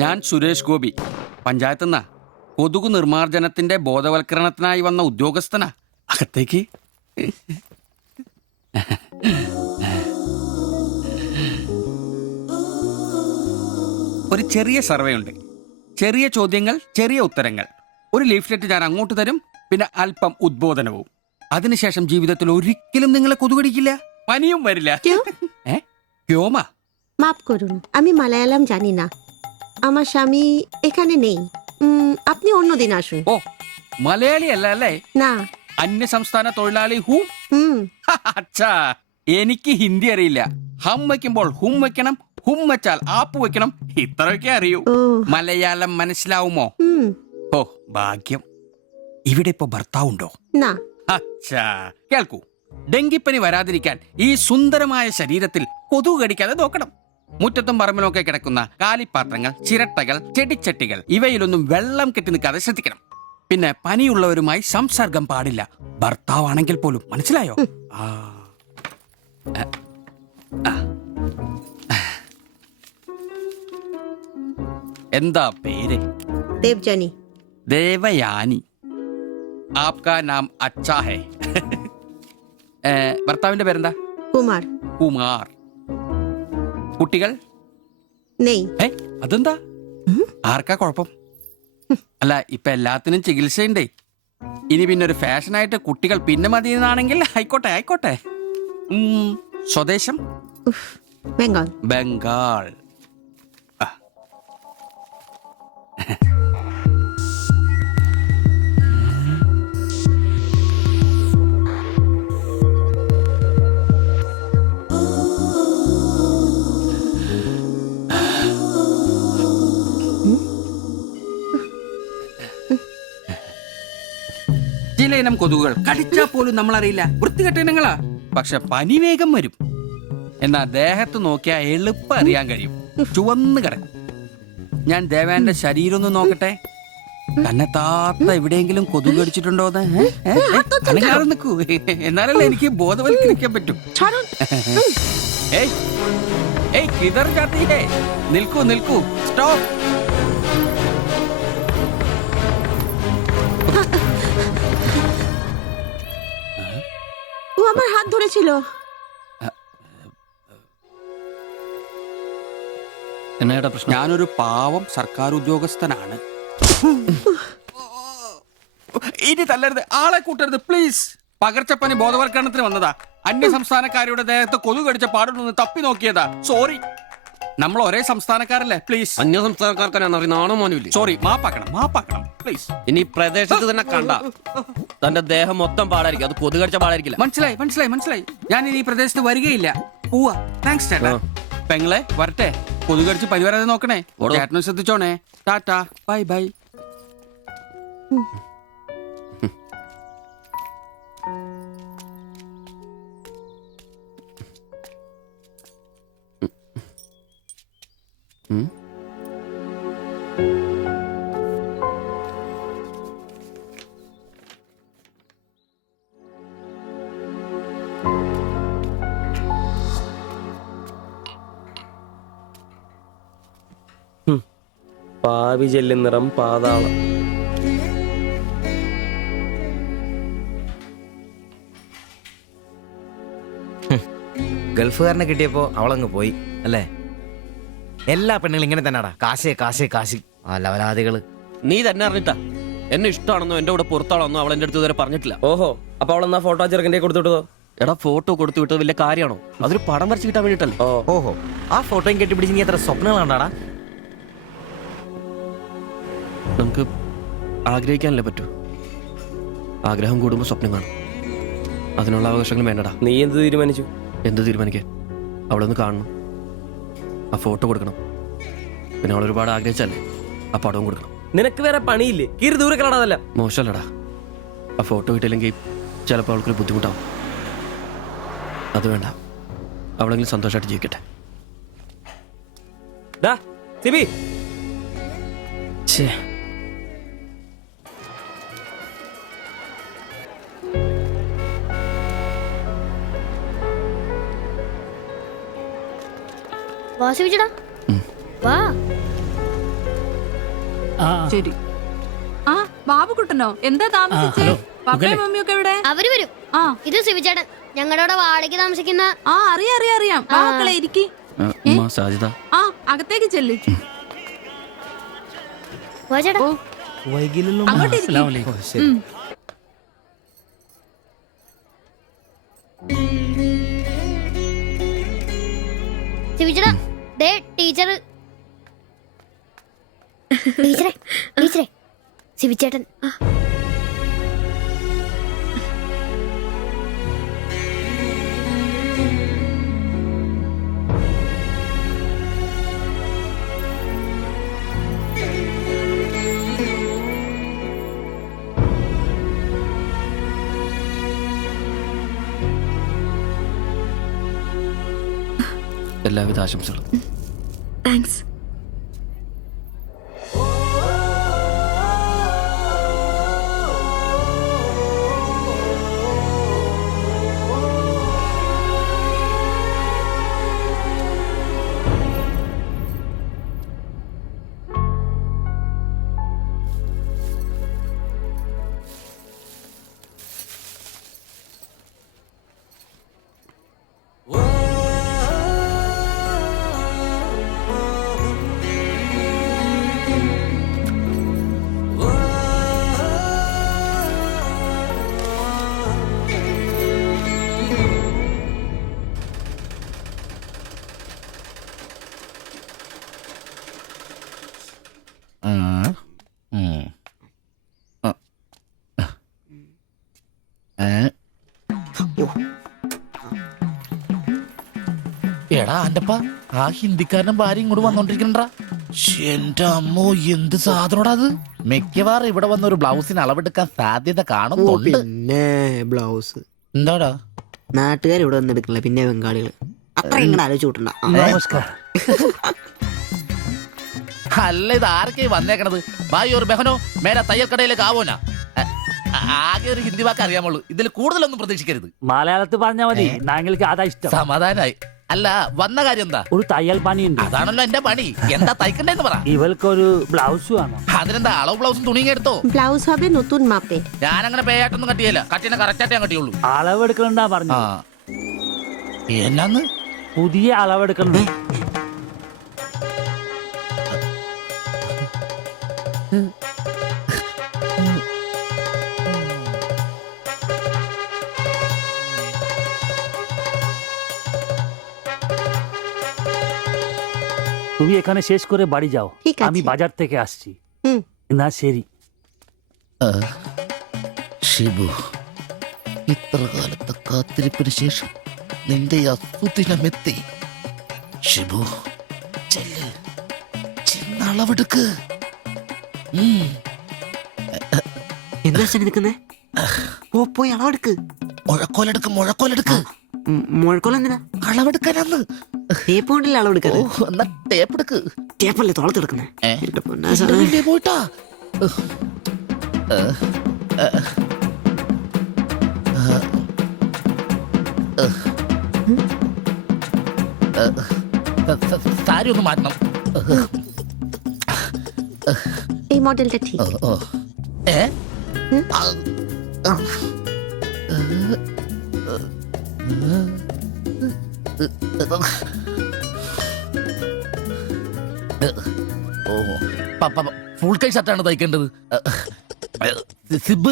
ഞാൻ സുരേഷ് ഗോപി, പഞ്ചായത്ത് നിന്നാ. കൊതുകു നിർമ്മാർജ്ജനത്തിന്റെ ബോധവൽക്കരണത്തിനായി വന്ന ഉദ്യോഗസ്ഥനാ. അകത്തേക്ക്. ഒരു ചെറിയ സർവേ ഉണ്ട്. ചെറിയ ചോദ്യങ്ങൾ, ചെറിയ ഉത്തരങ്ങൾ. ഒരു ലീഫ്ലെറ്റ് ഞാൻ അങ്ങോട്ട് തരും, പിന്നെ അല്പം ഉദ്ബോധനവും. അതിനുശേഷം ജീവിതത്തിൽ ഒരിക്കലും നിങ്ങളെ കൊതുകടിക്കില്ല, പനിയും വരില്ല. ക്യോമാ? মাফ করুন, আমি মালায়ালাম জানি না। আমার স্বামী এখানে নেই। আপনি অন্যদিন আসুন। ഓ, മലയാളി അല്ല അല്ലേ? না। അന്യ സംസ്ഥാന തൊഴിലാളി ഹൂം? അച്ഛാ, എനിക്ക് ഹിന്ദി അറിയില്ല. ഹം വയ്ക്കുമ്പോൾ ഹും വെക്കണം, ഹും വെച്ചാൽ ആപ്പ് വെക്കണം, ഇത്രയൊക്കെ അറിയൂ. മലയാളം മനസ്സിലാവുമോ? ഓ, ഭാഗ്യം. ഇവിടെ ഇപ്പൊ ഭർത്താവുണ്ടോ? না। അച്ഛാ, കേൾക്കൂ. ഡെങ്കിപ്പനി വരാതിരിക്കാൻ ഈ സുന്ദരമായ ശരീരത്തിൽ കൊതുക് കടിക്കാതെ നോക്കണം. മുറ്റത്തും പറമ്പിലൊക്കെ കിടക്കുന്ന കാലിപ്പാത്രങ്ങൾ, ചിരട്ടകൾ, ചെടിച്ചട്ടികൾ ഇവയിലൊന്നും വെള്ളം കെട്ടി നിൽക്കാതെ ശ്രദ്ധിക്കണം. പിന്നെ പനിയുള്ളവരുമായി സംസർഗം പാടില്ല, ഭർത്താവാണെങ്കിൽ പോലും. മനസ്സിലായോ? എന്താ പേര്? ദേവ്ജാനി. ദേവയാനി. ആപ്കാ നാം അച്ഛാ ഹേ. ഭർത്താവിന്റെ പേരെന്താ? കുമാർ. കുമാർ. കുട്ടികൾ? നെയ്. അതെന്താ? ആർക്കാ കുഴപ്പം? അല്ല, ഇപ്പൊ എല്ലാത്തിനും ചികിത്സയുണ്ടേ. ഇനി പിന്നെ ഒരു ഫാഷനായിട്ട് കുട്ടികൾ പിന്നെ മതി എന്നാണെങ്കിൽ ആയിക്കോട്ടെ ആയിക്കോട്ടെ. സ്വദേശം? ബംഗാൾ. ബംഗാൾ. ചില ഇനം കൊതുകുകൾ കടിച്ചാൽ പോലും നമ്മളറിയില്ല, വൃത്തികെട്ട ഇനങ്ങളാ. പക്ഷെ പനി വേഗം വരും. എന്നാ ദേഹത്ത് നോക്കിയാൽ എളുപ്പം അറിയാൻ കഴിയും, ചുവന്ന് കിടക്കും. ഞാൻ ദേവാന്റെ ശരീരം ഒന്ന് നോക്കട്ടെ. തന്നെ താത്ത എവിടെയെങ്കിലും കൊതുക് കടിച്ചിട്ടുണ്ടോന്ന്? അനങ്ങാതെ നിൽക്കൂ, എന്നാലല്ലേ എനിക്ക് ബോധവൽക്കരിക്കാൻ പറ്റും. കിതർ ജാത്തി ഹേ. നിൽക്കൂ നിൽക്കൂ, സ്റ്റോപ്പ്. ও আমার হাত ধরেছিল। എന്നേടാ പ്രശ്നം? ഞാനൊരു പാവം സർക്കാർ ഉദ്യോഗസ്ഥനാണ്. ഇനി തല്ലരുത്, ആളെ കൂട്ടരുത് പ്ലീസ്. പകർച്ചപ്പനി ബോധവൽക്കരണത്തിന് വന്നതാ. അന്യ സംസ്ഥാനക്കാരുടെ ദേഹത്ത് കൊതുക് കടിച്ച പാടുണ്ടെന്ന് തപ്പി നോക്കിയതാ. സോറി, നമ്മൾ ഒരേ സംസ്ഥാനക്കാരല്ലേ, പ്ലീസ്. അന്യ സംസ്ഥാനക്കാർക്കാണോ മോനില്ലേ? സോറി, മാപ്പാക്കണം പ്ലീസ്. ഇനി പ്രദേശത്ത് തന്നെ കണ്ട തന്റെ ദേഹം മൊത്തം പാടായിരിക്കും, അത് കൊതുക് കടിച്ച പാടായിരിക്കില്ല. മനസ്സിലായി. ഞാൻ ഇനി പ്രദേശത്ത് വരികയില്ല. പോവാ. താങ്ക്സ് ചേട്ടാ. പെങ്ങളെ വരട്ടെ. കൊതുക് കടിച്ച് പനി വരാതെ നോക്കണേ. ചേട്ടനും ശ്രദ്ധിച്ചോണേ. Tata, bye bye. പാവി ജെല്ലിൻ നിറം പാതാളം. ഗൾഫുകാരനെ കിട്ടിയപ്പോ അവളങ്ങ് പോയി അല്ലേ? എല്ലാ പെണ്ണുങ്ങളും ഇങ്ങനെ തന്നെടാ, കാശ് ലവലാദികള്. നീ തന്നെ അറിഞ്ഞിട്ടാ എന്നെ ഇഷ്ടമാണെന്നോ എന്റെ കൂടെ പുറത്താണെന്നോ അവൾ എന്റെ അടുത്ത് ഇതുവരെ പറഞ്ഞിട്ടില്ല. ഓഹോ, അപ്പൊ അവളെന്നാ ഫോട്ടോ ചെറുക്കൻ്റെ കൊടുത്തുവിട്ടോ? എടാ, ഫോട്ടോ കൊടുത്തു വിട്ടത് വലിയ കാര്യമാണോ? അതൊരു പടം വരച്ച് കിട്ടാൻ വേണ്ടിട്ടല്ലേ. ഓഹോ, ആ ഫോട്ടോയും കെട്ടിപ്പിടിച്ച് നീ എത്ര സ്വപ്നങ്ങൾ കണ്ടാടാ? നമുക്ക് ആഗ്രഹിക്കാനല്ലേ പറ്റൂ. ആഗ്രഹം കൂടുമ്പോൾ സ്വപ്നം കാണും. അതിനുള്ള അവകാശങ്ങൾ വേണ്ടടാ. നീ എന്ത് തീരുമാനിച്ചു? എന്ത് തീരുമാനിക്കാൻ? അവളൊന്ന് കാണണം, ആ ഫോട്ടോ കൊടുക്കണം, പിന്നെ അവൾ ഒരുപാട് ആഗ്രഹിച്ചല്ലേ ആ പടവും കൊടുക്കണം. നിനക്ക് വേറെ പണിയില്ലേ? കീറി ദൂരെ കളടാതല്ല. മോശമല്ലടാ, ആ ഫോട്ടോ കിട്ടിയില്ലെങ്കിൽ ചിലപ്പോൾ അവൾക്കൊരു ബുദ്ധിമുട്ടാവും. അത് വേണ്ട, അവളെങ്കിലും സന്തോഷമായിട്ട് ജീവിക്കട്ടെ. സിബി, വാ. ശരി. ആ ബാബുക്കുട്ടനോ, എന്താ താമസിച്ചേ? പപ്പയും മമ്മിയൊക്കെ എവിടെ? അവര് വരും. ആ ഇത് സിവിചേട്ടൻ, ഞങ്ങളുടെ വാടകയ്ക്ക് താമസിക്കുന്ന. ആ അറിയാം. മക്കളെ ഇരിക്കി. സാധ്യത ആ അകത്തേക്ക് ചെല്ല്. വാ ചേട്ടാ. ഓ അങ്ങോട്ട് ഇരിക്ക്. ശരി. ഉം. സിവിചേട്ടാ, ദേ ടീച്ചർ. ടീച്ചറെ സിവിചേട്ടൻ. എല്ലാവിധ ആശംസകളും. താങ്ക്സ്. എടാ അന്റപ്പ, ആ ഹിന്ദിക്കാരനും ഭാര്യ ഇങ്ങോട്ട് വന്നോണ്ടിരിക്കണ്ടാ. എന്റെ അമ്മോ, എന്ത് സാധനോടാ അത്. മിക്കവാറും ഇവിടെ വന്ന ഒരു ബ്ലൗസിന് അളവെടുക്കാൻ സാധ്യത കാണുന്നുണ്ട്. പിന്നെ ബ്ലൗസ് എന്താടാ നാട്ടുകാർ ഇവിടെ വന്ന് എടുക്കണില്ല, പിന്നെ ബംഗാളികൾ. അത്ര ഇങ്ങനെ ആലോചിച്ച് കൂട്ടണ്ട. നമസ്കാരം. അല്ല, ഇത് ആർക്കേ വന്നേക്കണത്? ഭായി ഒരു ബഹനോ മേരെ തയ്യൽ കടയിലേക്ക് ആവോനാ. ആകെ ഒരു ഹിന്ദി വാക്ക് അറിയാമുള്ളൂ. ഇതിൽ കൂടുതലൊന്നും പ്രതീക്ഷിക്കരുത്. മലയാളത്തിൽ പറഞ്ഞാൽ മതി, ഞങ്ങൾക്ക് അതാ ഇഷ്ടം. സമാധാനായി. അല്ല, വന്ന കാര്യം എന്താ? ഒരു തയ്യൽ പണിയുണ്ട്. അതാണല്ലോ എന്റെ പണി. എന്താ തയ്ക്കണ്ടേന്ന് പറ. ഇവൾക്കൊരു ബ്ലൗസ് വേണം. അതിനെന്താ അളവ് ബ്ലൗസും തുണിയും എടുത്തോ? ব্লাউজ হবে নতুন মাপে। ഞാനങ്ങനെ പേയായിട്ടൊന്നും കട്ടിയല്ല. കട്ടിനെ കറക്റ്റായിട്ട് ഞാൻ കട്ടിയുള്ളൂ. അളവെടുക്കണ്ടാ പറഞ്ഞു. എന്നാന്ന്? പുതിയ അളവെടുക്കണം. তুমি এখানে শেষ করে বাড়ি যাও, ঠিক আছে। আমি বাজার থেকে আসছি। হুম। না ശരി. ഷിബു, ഇത്ര കാലത്തെ കാത്തിരിപ്പിന് ശേഷം നിന്റെ അസുദിനമെത്തി. ഷിബു, ചെല്ല്, ചെന്ന് അളവെടുക്ക്. എന്താ നിൽക്കുന്നേ? പോയി അളവെടുക്ക്. മുഴക്കോലെടുക്ക്. മുഴക്കോല എന്തിനാ? അളവെടുക്കാനാന്ന്. ടേപ്പ് കൊണ്ടല്ലേ അളവെടുക്കാറ്? എന്നാ ടേപ്പ് എടുക്ക്. ടേപ്പല്ലേ തോളത്തെടുക്കുന്നേ? പോയിട്ടാ. സാരി ഒന്ന് മാറ്റണം. এই মডেলটা ঠিক। ഏ? ഫുൾ കൈ ഷർട്ടാണ് തയ്ക്കേണ്ടത്. സിബ്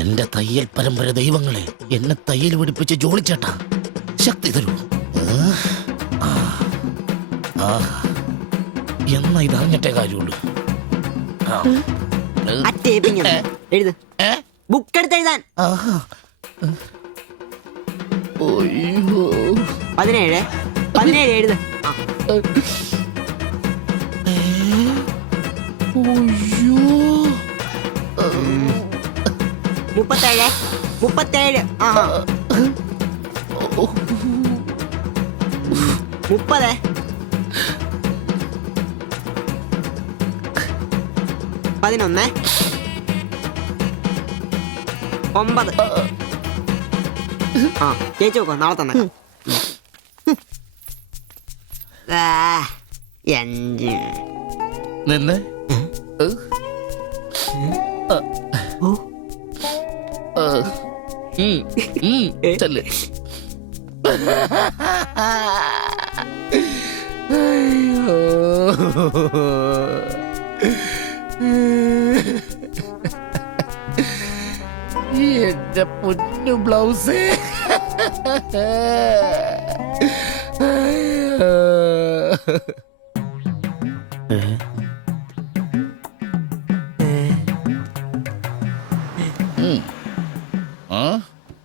എന്റെ തയ്യൽ പരമ്പര ദൈവങ്ങളെ, എന്നെ തയ്യൽ പിടിപ്പിച്ച് ജോളിച്ചേട്ടാ, ശക്തി തരൂ. എന്നാ ഇതറിഞ്ഞിട്ടേ കാര്യമുള്ളൂ. എഴുത്, ബുക്ക് എടുത്ത് എഴുതാൻ. 17 എഴുത്. 37. 30. 11. 9. ചേച്ചി നോക്കോ, നാളെ തന്നെ. 5 നിന്ന് ചെല്ല്. എന്റെ പൊന്നു ബ്ലൗസ്.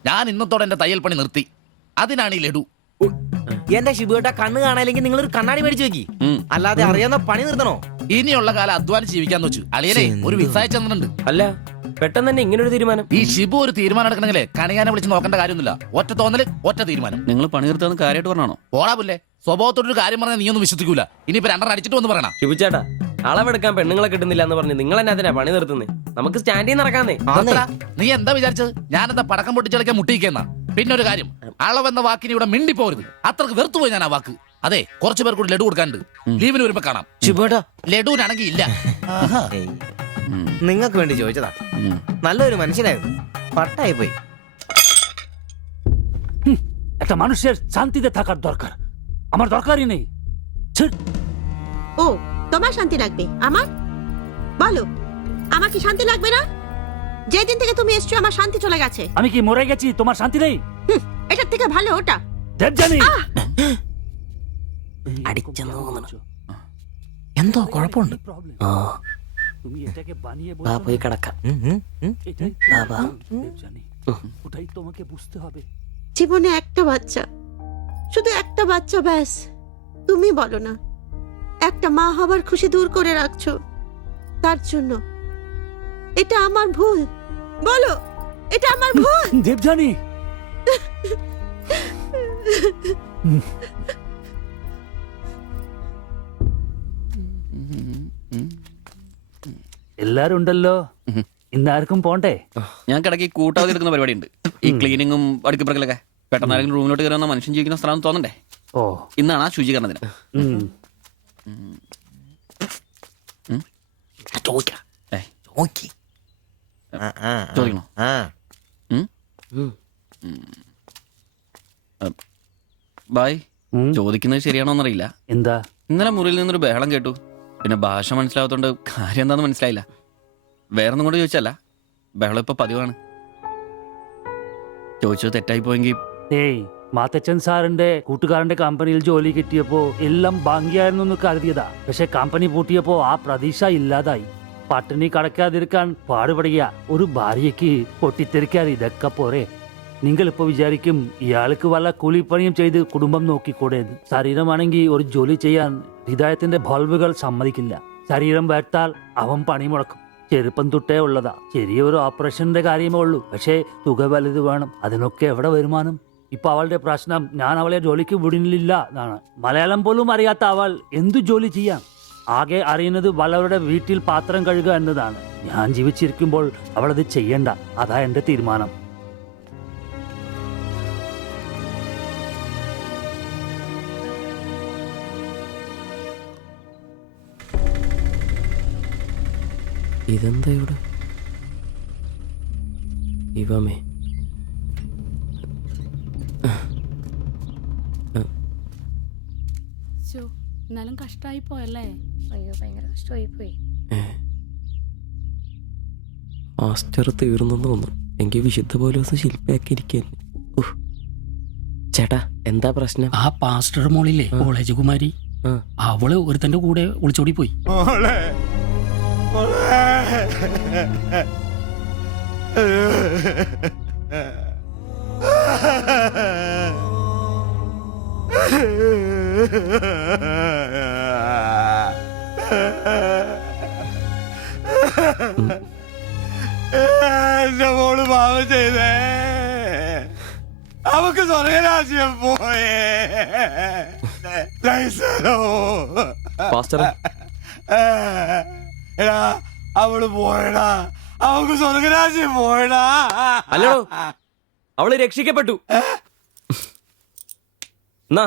ഞാൻ ഇന്നത്തോടെ എന്റെ തയ്യൽ പണി നിർത്തി. അതിനാണ് ഈ ലഡു. എന്റെ ശിബുവേട്ട കണ്ണ് കാണാനില്ലെങ്കിൽ നിങ്ങൾ ഒരു കണ്ണാടി മേടിച്ചു വെക്കി. അല്ലാതെ അറിയാവുന്ന പണി നിർത്തണോ? ഇനിയുള്ള കാലം അധ്വാനിച്ച് ജീവിക്കാന്ന് വെച്ചു. അളിയനെ ഒരു വിസായ ചെന്നിട്ടുണ്ട്. അല്ല പെട്ടെന്ന് തന്നെ ഇങ്ങനെ ഒരു തീരുമാനം. ഈ ഷിബു ഒരു തീരുമാനം എടുക്കണമെങ്കിലേ കണിയാനെ വിളിച്ച് നോക്കേണ്ട കാര്യമൊന്നുമില്ല. ഒറ്റ തോന്നല്, ഒറ്റ തീരുമാനം. നിങ്ങൾ പണി നിർത്താന്ന് കാര്യമായിട്ട് പറഞ്ഞാണോ? പോടാ പുല്ലേ, സ്വഭാവത്തോടൊരു കാര്യം പറഞ്ഞാൽ നീ ഒന്നും വിശ്വസിക്കൂല. ഇനിയിപ്പോ രണ്ടെണ്ണം അടിച്ചിട്ട് വന്ന് പറയണം. ശിബുച്ചേട്ടാ അളവെടുക്കാൻ പെണ്ണുങ്ങളെ കിട്ടുന്നില്ല എന്ന് പറഞ്ഞ് നിങ്ങൾ തന്നെ അതിനാ പണി നിർത്തുന്നേ. നമുക്ക് സ്റ്റാൻഡിൽ നടക്കാന്നേ. നീ എന്താ വിചാരിച്ചത്? ഞാനെന്താ പടക്കം പൊട്ടിച്ചടക്കാൻ മുട്ടിയിക്കുന്ന? പിന്നെ ഒരു കാര്യം, അളവെന്ന വാക്കിന് ഇവിടെ മിണ്ടിപ്പോരുത്. അത്രക്ക് വെറുത്തുപോയി ഞാൻ ആ വാക്ക്. അതെ, കുറച്ചു പേർ കൂടി ലഡു കൊടുക്കാനുണ്ട്. ലീവിന് വരുമ്പോ കാണാം. ശിബുവേട്ട ലഡുവിനാണെങ്കിൽ ഇല്ല. നിങ്ങൾക്ക് വേണ്ടി ചോദിച്ചതാ. നല്ലൊരു മനുഷ്യനായിരുന്നു, പട്ടായി പോയി. একটা মানুষের শান্তিতে থাকার দরকার, আমার দরকারই নেই। ও তোমার শান্তি লাগবে, আমার বলো আমার কি শান্তি লাগবে না? যেদিন থেকে তুমি এসছো আমার শান্তি চলে গেছে। আমি কি মরে গেছি? তোমার শান্তি নেই? এটার থেকে ভালো ওটা। দেবজানি അടിച്ചെന്ന് തോന്നുന്നു. എന്തോ കുഴപ്പമുണ്ട്. তুমি এটাকে বানিয়ে വാ പോയി കിടക്കാം. এটাই বাবা। দেবজানি, ওটাই তোমাকে বুঝতে হবে। জীবনে একটা বাচ্চা, শুধু একটা বাচ্চা, ব্যাস। তুমি বলো না একটা মা হবার খুশি দূর করে রাখছো, তার জন্য এটা আমার ভুল? বলো এটা আমার ভুল? দেবজানি എല്ലാരും ഉണ്ടല്ലോ, ഇന്നാർക്കും പോണ്ടേ? ഞങ്ങൾക്ക് ഇടയ്ക്ക് കൂട്ടാതെ എടുക്കുന്ന പരിപാടി ഉണ്ട്. ഈ ക്ലീനിങ്ങും അടുക്കപ്പറക്കലൊക്കെ. പെട്ടെന്ന് ആരെങ്കിലും റൂമിലോട്ട് കയറി വന്ന മനുഷ്യൻ ജീവിക്കുന്ന സ്ഥലം തോന്നണ്ടേ? ഓ ഇന്നാണ് ആ ശുചീകരണ ദിനം. ചോദിക്കാം. ഏയ്, ചോദിക്ക്. ചോദിക്കണോ? ബായ്, ചോദിക്കുന്നത് ശരിയാണോന്നറിയില്ല. എന്താ? ഇന്നലെ മുറിയിൽ നിന്നൊരു ബഹളം കേട്ടു. പിന്നെ ഭാഷ മനസ്സിലാവാത്തോണ്ട് കാര്യം എന്താന്ന് മനസ്സിലായില്ല. വേറൊന്നും കൊണ്ട് ചോദിച്ചല്ല, ബഹളം ഇപ്പൊ പതിവാണ്. ചോദിച്ചത് തെറ്റായി പോയെങ്കിൽ ഏയ്, മാത്തച്ചൻ സാറിന്റെ കൂട്ടുകാരന്റെ കമ്പനിയിൽ ജോലി കിട്ടിയപ്പോ എല്ലാം ഭാഗ്യായിരുന്നു എന്ന് കരുതിയതാ. പക്ഷെ കമ്പനി പൂട്ടിയപ്പോ ആ പ്രതീക്ഷ ഇല്ലാതായി. പട്ടിണി കടക്കാതിരിക്കാൻ പാടുപെടുക. ഒരു ഭാര്യയ്ക്ക് പൊട്ടിത്തെറിക്കാൻ ഇതൊക്കെ പോരെ? നിങ്ങൾ ഇപ്പൊ വിചാരിക്കും ഇയാൾക്ക് വല്ല കൂലിപ്പണിയും ചെയ്ത് കുടുംബം നോക്കിക്കൂടെ? ശരീരമാണെങ്കിൽ ഒരു ജോലി ചെയ്യാൻ ഹൃദയത്തിന്റെ ബൾബുകൾ സമ്മതിക്കില്ല. ശരീരം വേർത്താൽ അവൻ പണി മുടക്കും. ചെറുപ്പം തൊട്ടേ ഉള്ളതാ. ചെറിയൊരു ഓപ്പറേഷന്റെ കാര്യമേ ഉള്ളൂ, പക്ഷേ തുക വലുത് വേണം. അതിനൊക്കെ എവിടെ വരുമാനം? ഇപ്പൊ അവളുടെ പ്രശ്നം ഞാൻ അവളെ ജോലിക്ക് വിടുന്നില്ല എന്നാണ്. മലയാളം പോലും അറിയാത്ത അവൾ എന്തു ജോലി ചെയ്യാം? ആകെ അറിയുന്നത് വല്ലവരുടെ വീട്ടിൽ പാത്രം കഴുകുക എന്നതാണ്. ഞാൻ ജീവിച്ചിരിക്കുമ്പോൾ അവളത് ചെയ്യണ്ട. അതാ എന്റെ തീരുമാനം. ഇതെന്താ ഇവിടെ? ഇവമേ എന്നാലും കഷ്ടായി പോയല്ലേ? അയ്യോ ഭയങ്കര കഷ്ടമായി പോയി. മാസ്റ്റർ തീർന്നെന്ന് തോന്നുന്നു. എനിക്ക് വിശുദ്ധ പോലെ ദിവസം ശില്പയാക്കിയിരിക്കുന്നു. ചേട്ടാ, എന്താ പ്രശ്നം? ആ പാസ്റ്റർ മോളില്ലേ, കോളേജ് കുമാരി, അവള് ഒരുത്തന്റെ കൂടെ ഒളിച്ചോടി പോയി. എന്റെ മോള് പാവം ചെയ്തേ, അവക്ക് സ്വർഗരാജ്യം പോയേ. എടാ അവള് പോയടാ, അവക്ക് സ്വർഗരാജ്യം പോയടാ. അല്ലടോ, അവള് രക്ഷിക്കപ്പെട്ടു. എന്നാ